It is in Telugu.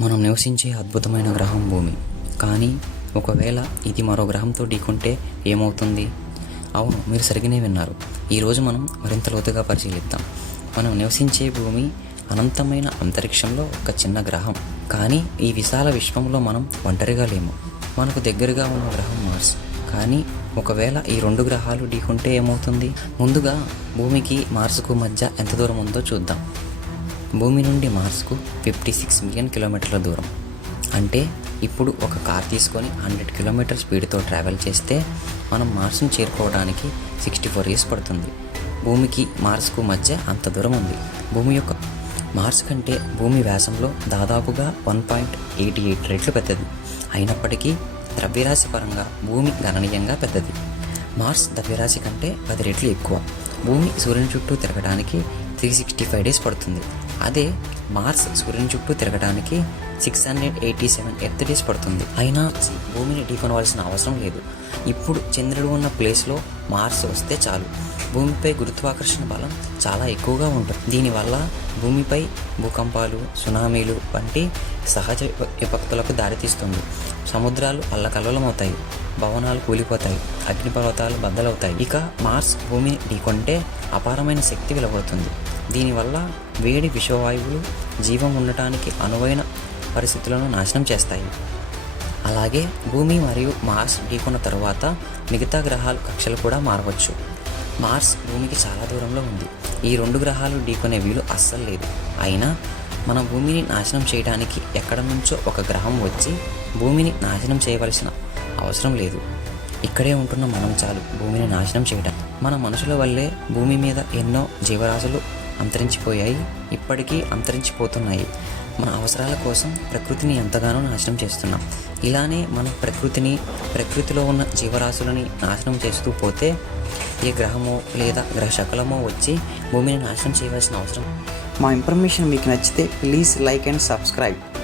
మనం నివసించే అద్భుతమైన గ్రహం భూమి. కానీ ఒకవేళ ఇది మరో గ్రహంతో ఢీకొంటే ఏమవుతుంది? అవును మీరు సరిగ్గానే విన్నారు. ఈరోజు మనం మరింత లోతుగా పరిశీలిద్దాం. మనం నివసించే భూమి అనంతమైన అంతరిక్షంలో ఒక చిన్న గ్రహం. కానీ ఈ విశాల విశ్వంలో మనం ఒంటరిగా లేము. మనకు దగ్గరగా ఉన్న గ్రహం మార్స్. కానీ ఒకవేళ ఈ రెండు గ్రహాలు ఢీకొంటే ఏమవుతుంది? ముందుగా భూమికి మార్స్కు మధ్య ఎంత దూరం ఉందో చూద్దాం. భూమి నుండి మార్స్కు ఫిఫ్టీ సిక్స్ మిలియన్ కిలోమీటర్ల దూరం. అంటే ఇప్పుడు ఒక కార్ తీసుకొని హండ్రెడ్ కిలోమీటర్ స్పీడ్తో ట్రావెల్ చేస్తే మనం మార్స్ను చేరుకోవడానికి సిక్స్టీ ఫోర్ ఇయర్స్ పడుతుంది. భూమికి మార్స్కు మధ్య అంత దూరం ఉంది. భూమి యొక్క మార్స్ కంటే భూమి వ్యాసంలో దాదాపుగా వన్ పాయింట్ ఎయిటీ ఎయిట్ రెట్లు పెద్దది. అయినప్పటికీ ద్రవ్యరాశి పరంగా భూమి గణనీయంగా పెద్దది. మార్స్ ద్రవ్యరాశి కంటే పది రెట్లు ఎక్కువ. భూమి సూర్యుని చుట్టూ తిరగడానికి త్రీ సిక్స్టీ ఫైవ్ డేస్ పడుతుంది. అదే మార్స్ సూర్యుని చుట్టూ తిరగడానికి six hundred eighty seven earth days పడుతుంది. అయినా భూమిని ఢీకొనవలసిన అవసరం లేదు. ఇప్పుడు చంద్రుడు ఉన్న ప్లేస్లో మార్స్ వస్తే చాలు. భూమిపై గురుత్వాకర్షణ బలం చాలా ఎక్కువగా ఉంటుంది. దీనివల్ల భూమిపై భూకంపాలు సునామీలు వంటి సహజ విప- విపత్తులకు దారితీస్తుంది. సముద్రాలు అల్లకల్లోలమవుతాయి. భవనాలు కూలిపోతాయి. అగ్నిపర్వతాలు బద్దలవుతాయి. ఇక మార్స్ భూమిని ఢీకొంటే అపారమైన శక్తి వెలువడుతుంది. దీనివల్ల వేడి విషవాయువులు జీవం ఉండటానికి అనువైన పరిస్థితులను నాశనం చేస్తాయి. అలాగే భూమి మరియు మార్స్ ఢీకొన్న తరువాత మిగతా గ్రహాల కక్షలు కూడా మారవచ్చు. మార్స్ భూమికి చాలా దూరంలో ఉంది. ఈ రెండు గ్రహాలు ఢీకొనే వీలు అస్సలు లేదు. అయినా మన భూమిని నాశనం చేయడానికి ఎక్కడ నుంచో ఒక గ్రహం వచ్చి భూమిని నాశనం చేయవలసిన అవసరం లేదు. ఇక్కడే ఉంటున్న మనం చాలు భూమిని నాశనం చేయడం మన మనుషుల వల్లే భూమి మీద ఎన్నో జీవరాశులు అంతరించిపోయాయి ఇప్పటికీ అంతరించిపోతున్నాయి. మన అవసరాల కోసం ప్రకృతిని ఎంతగానో నాశనం చేస్తున్నాం. ఇలానే మన ప్రకృతిని ప్రకృతిలో ఉన్న జీవరాశులని నాశనం చేస్తూ పోతే ఏ గ్రహమో లేదా గ్రహ శకలమో వచ్చి భూమిని నాశనం చేయవలసిన అవసరం. మా ఇన్ఫర్మేషన్ మీకు నచ్చితే ప్లీజ్ లైక్ అండ్ సబ్స్క్రైబ్.